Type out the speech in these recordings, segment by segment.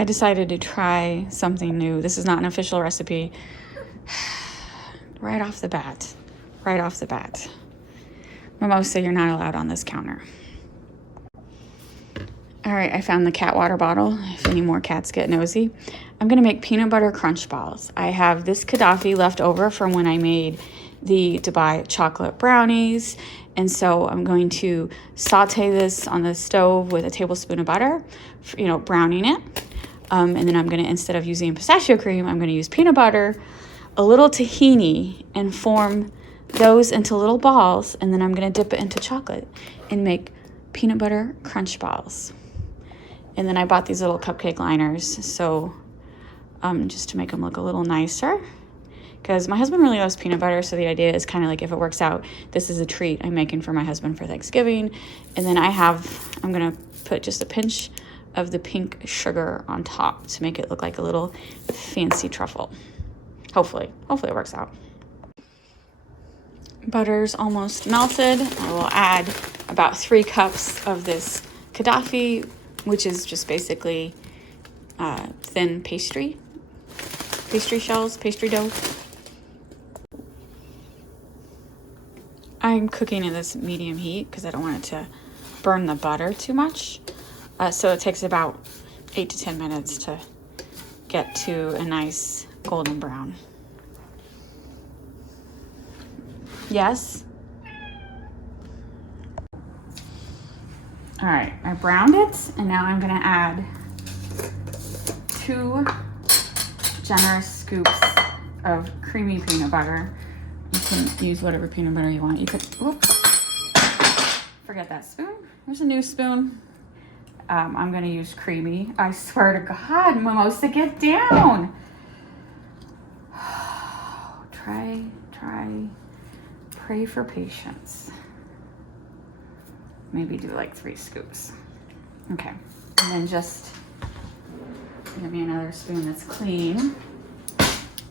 I decided to try something new. This is not an official recipe. Right off the bat. Right off the bat. Mimosa, you're not allowed on this counter. All right, I found the cat water bottle, if any more cats get nosy. I'm gonna make peanut butter crunch balls. I have this Kataifi left over from when I made the Dubai chocolate brownies. And so I'm going to saute this on the stove with a tablespoon of butter, browning it. And then I'm gonna, instead of using pistachio cream, I'm gonna use peanut butter, a little tahini, and form those into little balls. And then I'm gonna dip it into chocolate and make peanut butter crunch balls. And then I bought these little cupcake liners, so just to make them look a little nicer. Because my husband really loves peanut butter, so the idea is kind of like, if it works out, this is a treat I'm making for my husband for Thanksgiving. And then I'm gonna put just a pinch of the pink sugar on top to make it look like a little fancy truffle. Hopefully it works out. Butter's almost melted. I will add about 3 cups of this Kataifi, which is just basically thin pastry shells, pastry dough. I'm cooking at this medium heat because I don't want it to burn the butter too much. So it takes about 8 to 10 minutes to get to a nice golden brown. Yes? All right, I browned it, and now I'm gonna add 2 generous scoops of creamy peanut butter. You can use whatever peanut butter you want. You could, forget that spoon. There's a new spoon. I'm gonna use creamy. I swear to God, Mimosa, get down. Pray for patience. Maybe do like 3 scoops. Okay, and then just give me another spoon that's clean.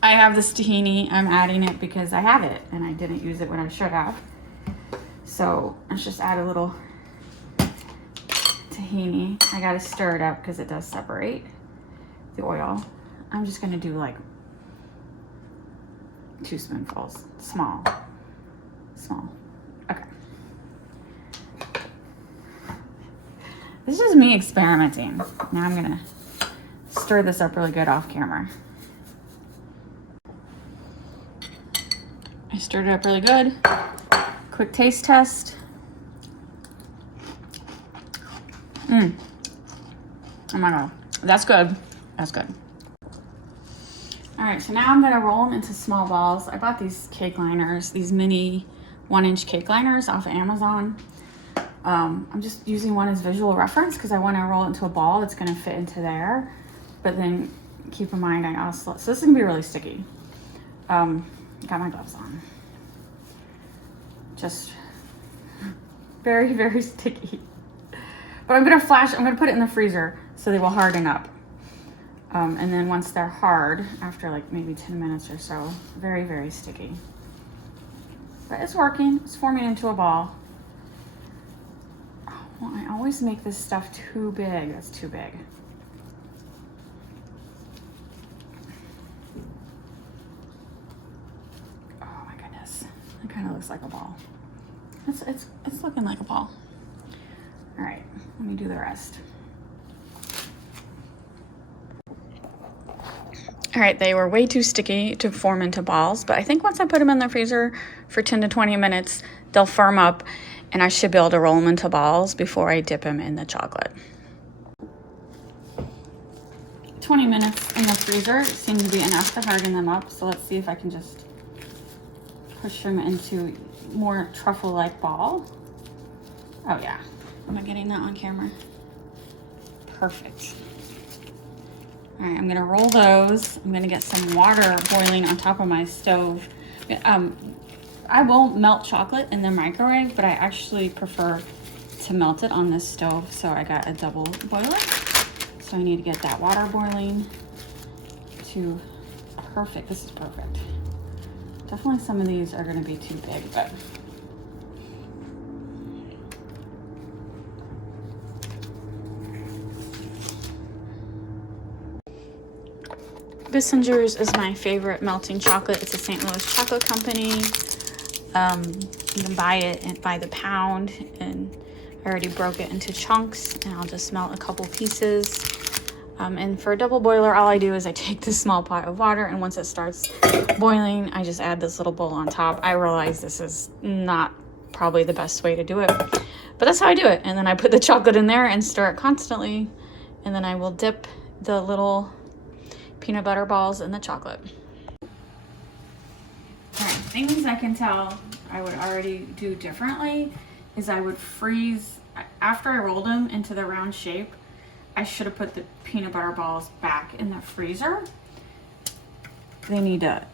I have this tahini. I'm adding it because I have it and I didn't use it when I should have. So let's just add a little tahini. I gotta stir it up because it does separate the oil. I'm just gonna do like 2 spoonfuls, small. Okay. This is me experimenting. Now I'm gonna stir this up really good off camera. I stirred it up really good. Quick taste test. Oh my God, that's good. That's good. All right, so now I'm gonna roll them into small balls. I bought these cake liners, these mini 1-inch cake liners off of Amazon. I'm just using one as visual reference because I want to roll it into a ball that's going to fit into there. But then keep in mind, so this is going to be really sticky. Got my gloves on. Just very, very sticky. But I'm going to put it in the freezer so they will harden up. And then once they're hard, after like maybe 10 minutes or so, very, very sticky. But it's working. It's forming into a ball. Oh, well, I always make this stuff too big. That's too big. Oh my goodness. It kind of looks like a ball. It's looking like a ball. All right, let me do the rest. All right, they were way too sticky to form into balls, but I think once I put them in the freezer for 10 to 20 minutes, they'll firm up and I should be able to roll them into balls before I dip them in the chocolate. 20 minutes in the freezer seemed to be enough to harden them up, so let's see if I can just push them into more truffle-like ball. Oh yeah, am I getting that on camera? Perfect. All right, I'm gonna roll those. I'm gonna get some water boiling on top of my stove. I will melt chocolate in the microwave, but I actually prefer to melt it on this stove. So I got a double boiler. So I need to get that water boiling to perfect. This is perfect. Definitely some of these are gonna be too big, but Bissinger's is my favorite melting chocolate. It's a St. Louis chocolate company. You can buy it by the pound, and I already broke it into chunks, and I'll just melt a couple pieces. And for a double boiler, all I do is I take this small pot of water, and once it starts boiling, I just add this little bowl on top. I realize this is not probably the best way to do it, but that's how I do it. And then I put the chocolate in there and stir it constantly, and then I will dip the little peanut butter balls in the chocolate. All right, things I can tell I would already do differently is I would freeze, after I rolled them into the round shape, I should have put the peanut butter balls back in the freezer. They need a,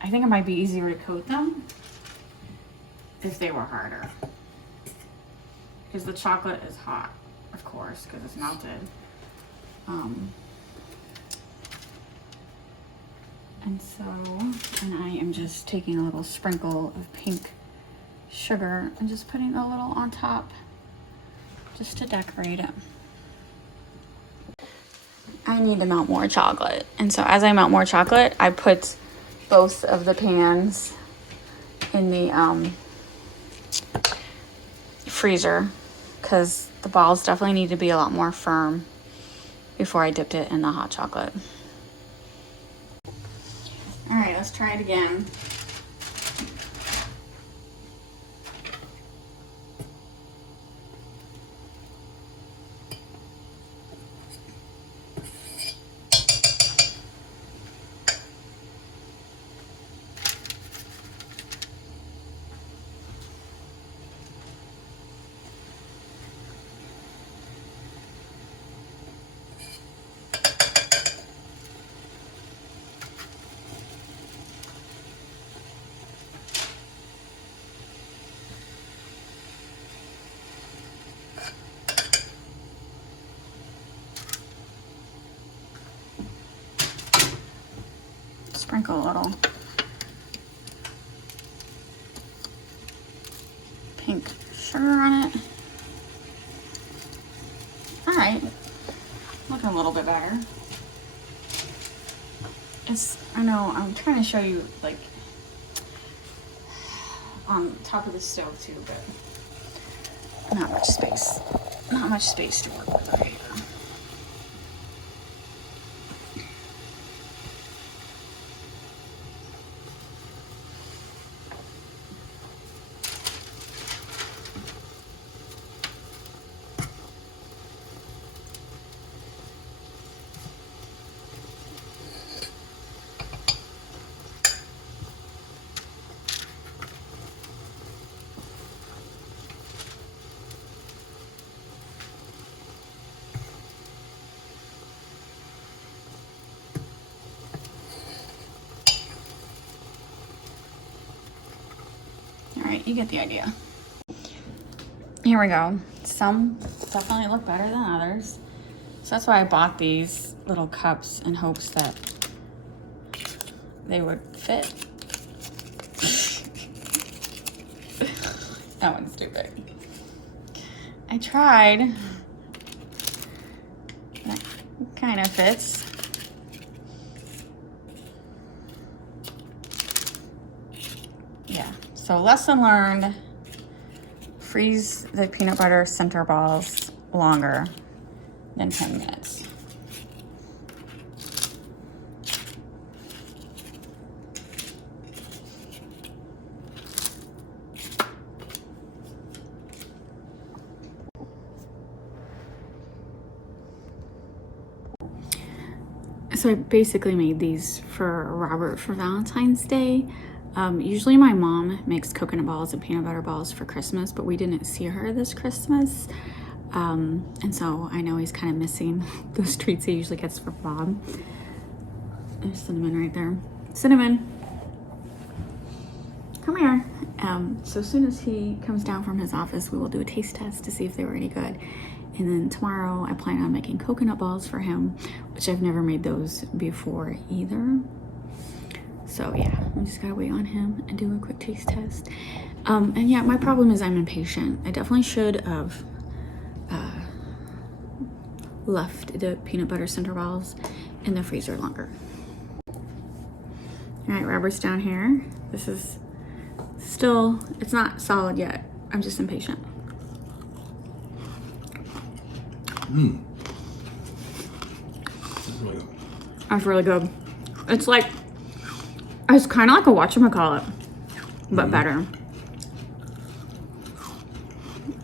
I think it might be easier to coat them if they were harder. Because the chocolate is hot, of course, because it's melted. And I am just taking a little sprinkle of pink sugar and just putting a little on top just to decorate it. I need to melt more chocolate. And so as I melt more chocolate, I put both of the pans in the freezer because the balls definitely need to be a lot more firm before I dipped it in the hot chocolate. All right, let's try it again. Sprinkle a little pink sugar on it. All right, looking a little bit better. I know, I'm trying to show you like on top of the stove too, but not much space to work with. Right now. All right, you get the idea. Here we go. Some definitely look better than others. So that's why I bought these little cups in hopes that they would fit. That one's too big. I tried. That kind of fits. Yeah, so lesson learned, freeze the peanut butter center balls longer than 10 minutes. So I basically made these for Robert for Valentine's Day. Usually my mom makes coconut balls and peanut butter balls for Christmas, but we didn't see her this Christmas. And so I know he's kind of missing those treats he usually gets from Bob. There's Cinnamon right there. Cinnamon, come here. So as soon as he comes down from his office, we will do a taste test to see if they were any good. And then tomorrow I plan on making coconut balls for him, which I've never made those before either. So yeah, I just gotta wait on him and do a quick taste test. And yeah, my problem is I'm impatient. I definitely should have left the peanut butter center balls in the freezer longer. All right, Robert's down here. This is still, it's not solid yet. I'm just impatient. That's really good. That's really good. It's like, it's kind of like a whatchamacallit, but better.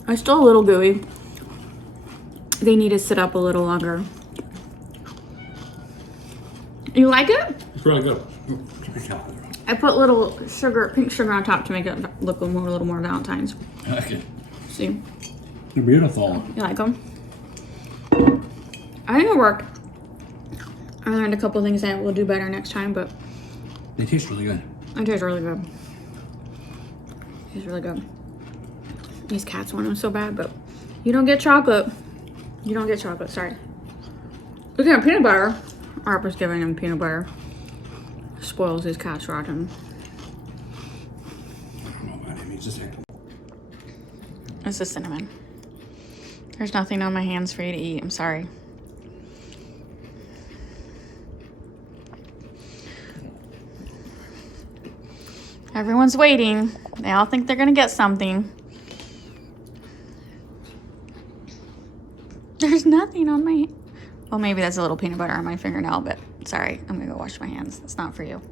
It's still a little gooey. They need to sit up a little longer. You like it? It's really good. I put little sugar, pink sugar on top to make it look a little more Valentine's. I like it. See? They're beautiful. You like them? I think it worked. I learned a couple things that we'll do better next time, but They taste really good. it tastes really good. It tastes really good. These cats want them so bad, but you don't get chocolate. You don't get chocolate, sorry. Looking at peanut butter. Harper's giving him peanut butter. Spoils his cats rotten. I don't know about him. He's just acting. It's the cinnamon. There's nothing on my hands for you to eat. I'm sorry. Everyone's waiting. They all think they're gonna get something. There's nothing on my... Well, maybe that's a little peanut butter on my fingernail, but sorry. I'm gonna go wash my hands. It's not for you.